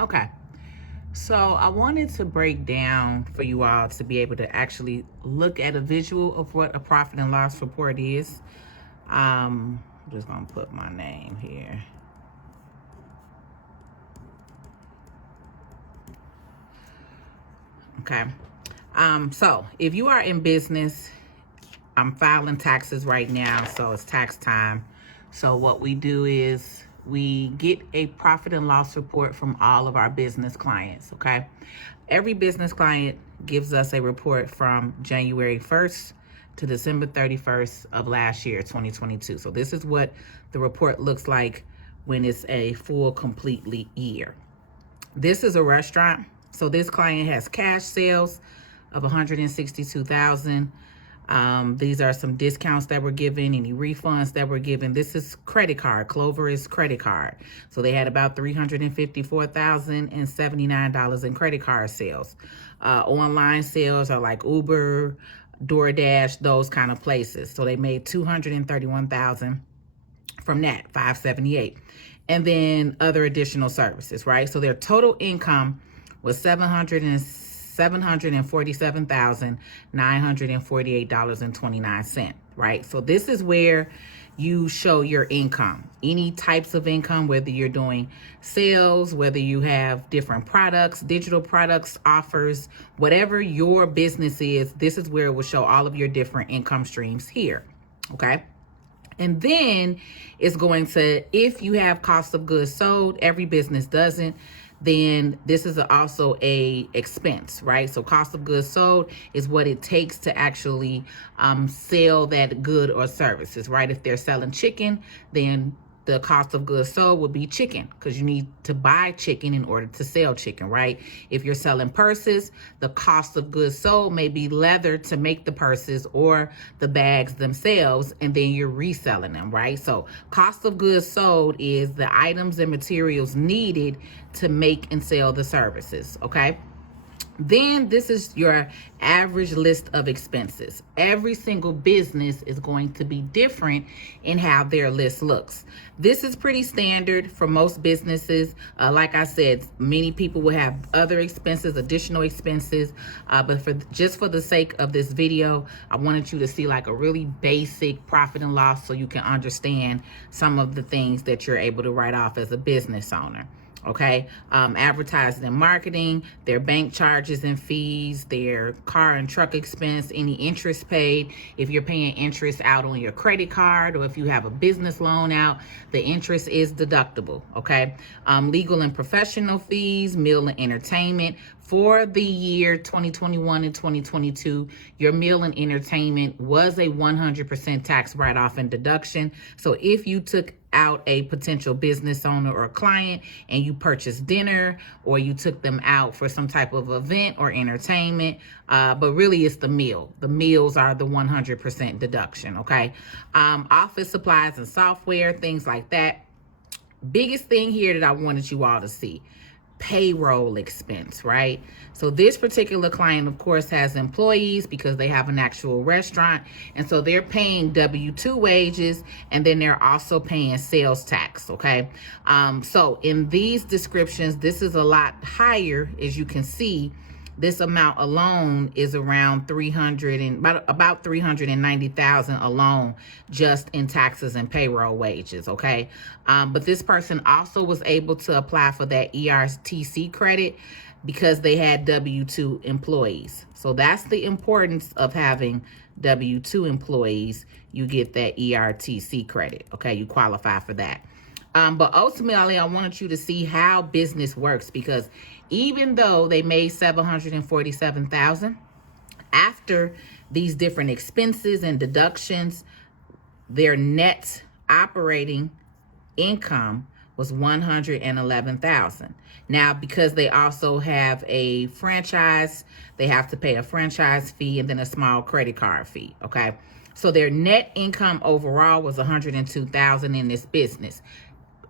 Okay, so I wanted to break down for you all to be able to actually look at a visual of what a profit and loss report is. I'm just gonna put my name here. Okay, so if you are in business, I'm filing taxes right now, so it's tax time. So what we do is we get a profit and loss report from all of our business clients, okay? Every business client gives us a report from January 1st to December 31st of last year, 2022. So this is what the report looks like when it's a full, completely year. This is a restaurant. So this client has cash sales of $162,000. These are some discounts that were given, any refunds that were given. This is credit card. Clover is credit card. So they had about $354,079 in credit card sales. Online sales are like Uber, DoorDash, those kind of places. So they made $231,000 from that, 578. And then other additional services, right? So their total income was $747,948.29, right? So this is where you show your income, any types of income, whether you're doing sales, whether you have different products, digital products, offers, whatever your business is, this is where it will show all of your different income streams here, okay? And then it's going to, if you have cost of goods sold, every business doesn't, then this is also a expense, right? So cost of goods sold is what it takes to actually sell that good or services, right? If they're selling chicken, then the cost of goods sold would be chicken, because you need to buy chicken in order to sell chicken, right? If you're selling purses, the cost of goods sold may be leather to make the purses or the bags themselves, and then you're reselling them, right? So cost of goods sold is the items and materials needed to make and sell the services, okay? Then this is your average list of expenses. Every single business is going to be different in how their list looks. This is pretty standard for most businesses. Like I said, many people will have other expenses, additional expenses, but for the sake of this video, I wanted you to see like a really basic profit and loss so you can understand some of the things that you're able to write off as a business owner. Okay, advertising and marketing, their bank charges and fees, their car and truck expense, any interest paid. If you're paying interest out on your credit card, or if you have a business loan out, the interest is deductible. Okay, legal and professional fees, meal and entertainment. For the year 2021 and 2022, your meal and entertainment was a 100% tax write-off and deduction. So if you took out a potential business owner or client and you purchased dinner, or you took them out for some type of event or entertainment, but really it's the meal. The meals are the 100% deduction, okay? Office supplies and software, things like that. Biggest thing here that I wanted you all to see, payroll expense, right? So this particular client, of course, has employees because they have an actual restaurant, and so they're paying W-2 wages, and then they're also paying sales tax, okay? So in these descriptions, this is a lot higher. As you can see, this amount alone is around about 390,000 alone, just in taxes and payroll wages, okay? But this person also was able to apply for that ERTC credit because they had W-2 employees. So that's the importance of having W-2 employees. You get that ERTC credit, okay? You qualify for that. But ultimately, I wanted you to see how business works, because even though they made $747,000, after these different expenses and deductions, their net operating income was $111,000. Now, because they also have a franchise, they have to pay a franchise fee and then a small credit card fee, okay? So their net income overall was $102,000 in this business.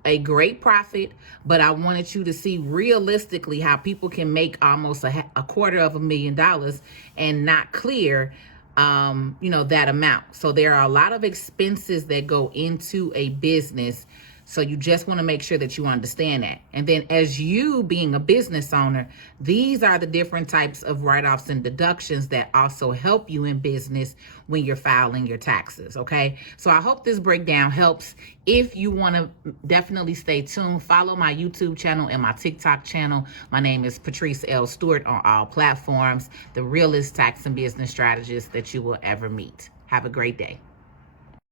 A great profit, but I wanted you to see realistically how people can make almost a $250,000 and not clear that amount. So there are a lot of expenses that go into a business So you just want to make sure that you understand that. And then as you being a business owner, these are the different types of write-offs and deductions that also help you in business when you're filing your taxes, okay? So I hope this breakdown helps. If you want to definitely stay tuned, follow my YouTube channel and my TikTok channel. My name is Patrice L. Stewart on all platforms, the realest tax and business strategist that you will ever meet. Have a great day.